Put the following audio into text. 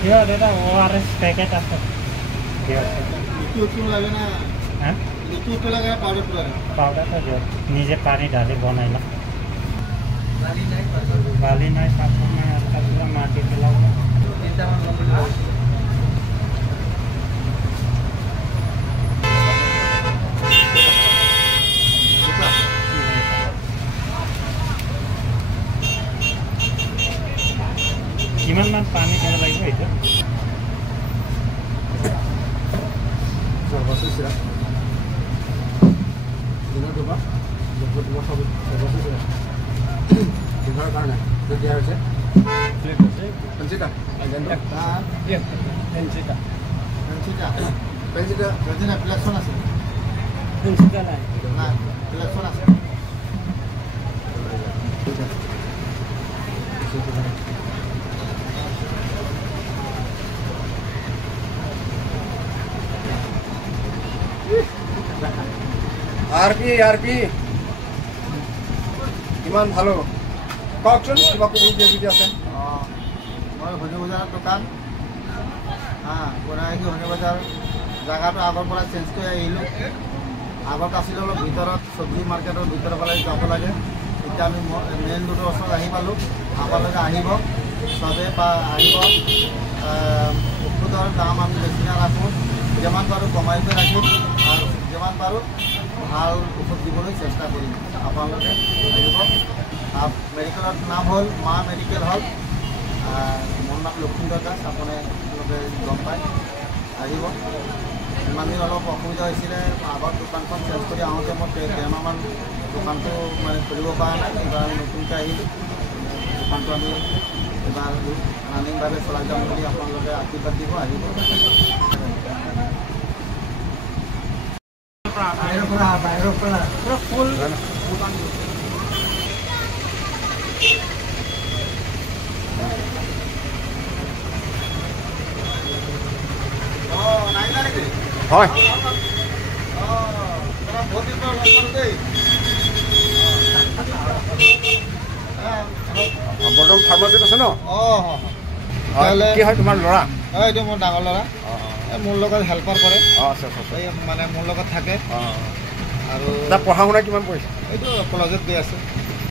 দিয়ক দাদা ORS packet আছে দিয়ক লিকুইড লাগে না হ্যাঁ লিকুইড লাগে পাউডার লাগে পাউডারটা দিয়ক নিজে পানি ঢালি বনাইলাম বালি নাই পাথর নাই আজকাল মাটি পেলাম কিমান মান পানী দিব লাগিব এইটো সর্বশেষ দিনৰ দুবা দুবা সব সৰ্বশেষ দিনৰ কাৰণে দিয়া হৈছে প্লেট আছে পঞ্চিতা আগেন্দ্ৰ পেঞ্চিতা পেঞ্চিতা পেঞ্চিতা পেঞ্চিতা প্লেটখন আছে পেঞ্চিতা নাই না প্লেটখন আছে আরপি কিমান ভালো কওকচোন কিবা কোনো যদি আছে মই হনি বজাৰৰ দোকান পুৰাই হনি বজাৰ জায়গাটো আগৰ পৰা চেঞ্জ কৰি আহিলোঁ আগত আছিল অলপ ভিতৰত চব্জি মাৰ্কেটৰ ভিতৰৰ ফালে যাব লাগে এতিয়া আমি মেইন ৰোডৰ ওচৰত আহি পালোঁ আপোনালোকে আহিব চবে বা আহিব ঔষধৰ দাম আমি বেছি নাৰাখোঁ যিমান পাৰোঁ কমাই ৰাখিম আৰু যিমান পাৰোঁ ভাল ঔষধ দিবলৈ চেষ্টা কৰিম আপোনালোকে আহিব মেডিকেলৰ নাম হ'ল মা মেডিকেল হল মোৰ নাম লক্ষীন্দৰ দাস আপোনালোকে গম পায় আহিব ইমান দিন অলপ অসুবিধা হৈছিলে আগত দোকানখন চেঞ্জ কৰি আহোঁতে মই কেইমাহমান দোকানটো মানে খুলিব পৰা নাই এইবাৰ আমি নতুনকৈ আহিলোঁ দোকানটো আমি এইবাৰ ৰানিংভাৱে চলাই যাম বুলি আপোনালোকে আশীৰ্বাদ দিব আহিব বাহিৰৰ পৰা ফুল দোকান হয় বৰ্তমান ফাৰ্মাচীত আছে ন কি হয় তোমাৰ ল'ৰা এইটো মোৰ ডাঙৰ ল'ৰা মোৰ লগত হেল্পাৰ কৰে মানে মোৰ লগত থাকে আৰু পঢ়া শুনা কিমান কৰিছে এইটো কলেজত গৈ আছে